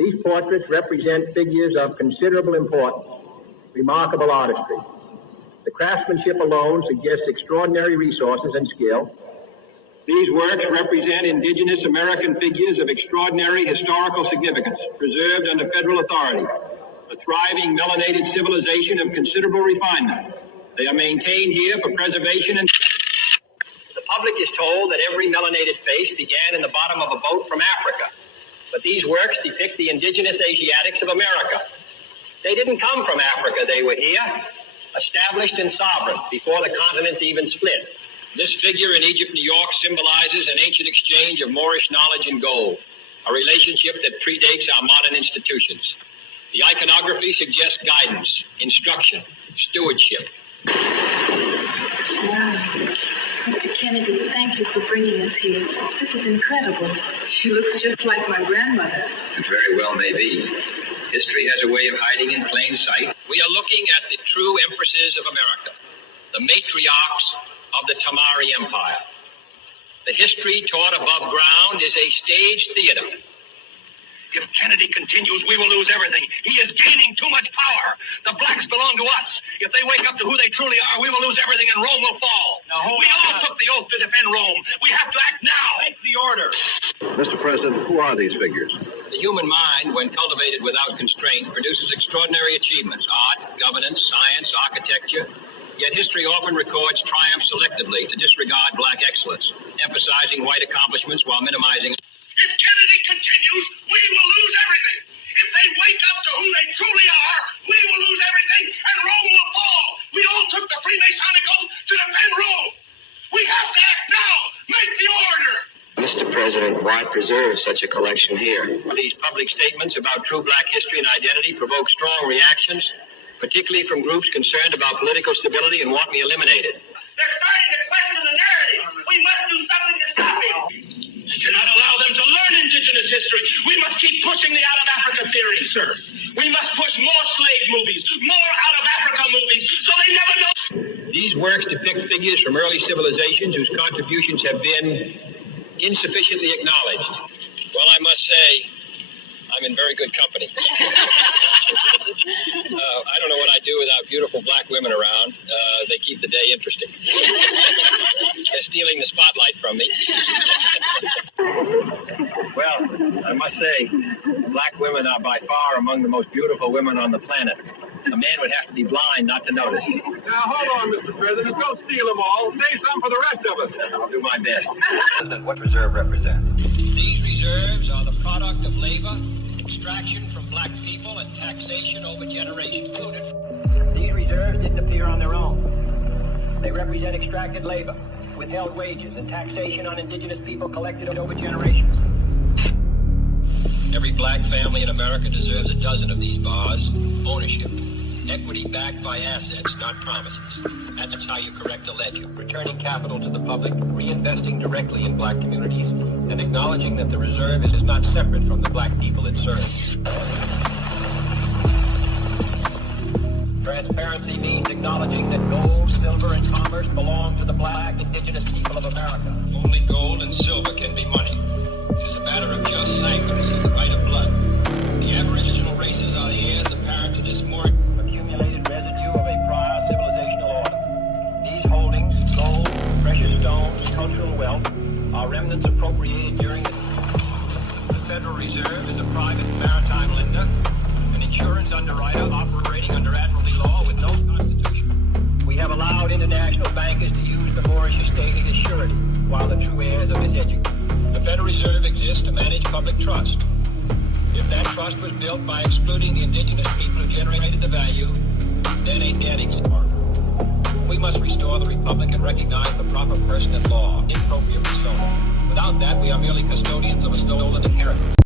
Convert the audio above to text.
These portraits represent figures of considerable importance, remarkable artistry. The craftsmanship alone suggests extraordinary resources and skill. These works represent indigenous American figures of extraordinary historical significance, preserved under federal authority, a thriving melanated civilization of considerable refinement. They are maintained here for preservation and the public is told that every melanated face began in the bottom of a boat from Africa. But these works depict the indigenous Asiatics of America. They didn't come from Africa, they were here, established and sovereign before the continent even split. This figure in Egypt, New York, symbolizes an ancient exchange of Moorish knowledge and gold, a relationship that predates our modern institutions. The iconography suggests guidance, instruction, stewardship. Wow. Mr. Kennedy, thank you for bringing us here. This is incredible. She looks just like my grandmother. It very well may be. History has a way of hiding in plain sight. We are looking at the true empresses of America, the matriarchs of the Tamari Empire. The history taught above ground is a staged theater. If Kennedy continues, we will lose everything. He is gaining too much power. The blacks belong to us. If they wake up to who they truly are, we will lose everything and Rome will fall. We all took the oath to defend Rome. We have to act now. Make the order. Mr. President, who are these figures? The human mind, when cultivated without constraint, produces extraordinary achievements: art, governance, science, architecture. Yet history often records triumph selectively to disregard black excellence, emphasizing white accomplishments while minimizing. If Kennedy continues, we will lose everything. If they wake up to who they truly are, we will lose everything and Rome will fall. We all took the Freemasonic oath to defend Rome. We have to act now. Make the order. Mr. President, why preserve such a collection here? These public statements about true black history and identity provoke strong reactions, particularly from groups concerned about political stability and want me eliminated. They're starting to question the narrative. We must do something to stop it. We cannot allow them to learn indigenous history. We must keep pushing the out of Africa theory, sir. We must push more slave movies, more out of Africa movies, so they never know. These works depict figures from early civilizations whose contributions have been insufficiently acknowledged. Well, I must say, I'm in very good company. I don't know what I'd do without beautiful black women around. They keep the day interesting. They're stealing the spotlight from me. Well, I must say, black women are by far among the most beautiful women on the planet. A man would have to be blind not to notice. Now, hold on, Mr. President. Don't steal them all. Save some for the rest of us. I'll do my best. What reserve represents? These reserves are the product of labor, extraction from black people, and taxation over generations. These reserves didn't appear on their own. They represent extracted labor, withheld wages, and taxation on indigenous people collected over generations. Every black family in America deserves a dozen of these bars. Ownership. Equity backed by assets, not promises. That's how you correct a ledger. Returning capital to the public, reinvesting directly in black communities, and acknowledging that the reserve is not separate from the black people it serves. Transparency means acknowledging that gold, silver, and commerce belong to the black indigenous people of America. Only gold and silver can be money. It is a matter of just sanctity. It is the right of blood. The aboriginal races are the heirs apparent to this more accumulated residue of a prior civilizational order. These holdings, gold, precious stones, cultural wealth, are remnants appropriated during the Federal Reserve is a private maritime lender, an insurance underwriter operating under admiralty law with no constitution. We have allowed international bankers to use the Moorish estate as surety, while the true heirs are miseducated. The Federal Reserve exists to manage public trust. If that trust was built by excluding the indigenous people who generated the value, then a debt exists. We must restore the Republic and recognize the proper person in law, impropria persona. Without that, we are merely custodians of a stolen inheritance.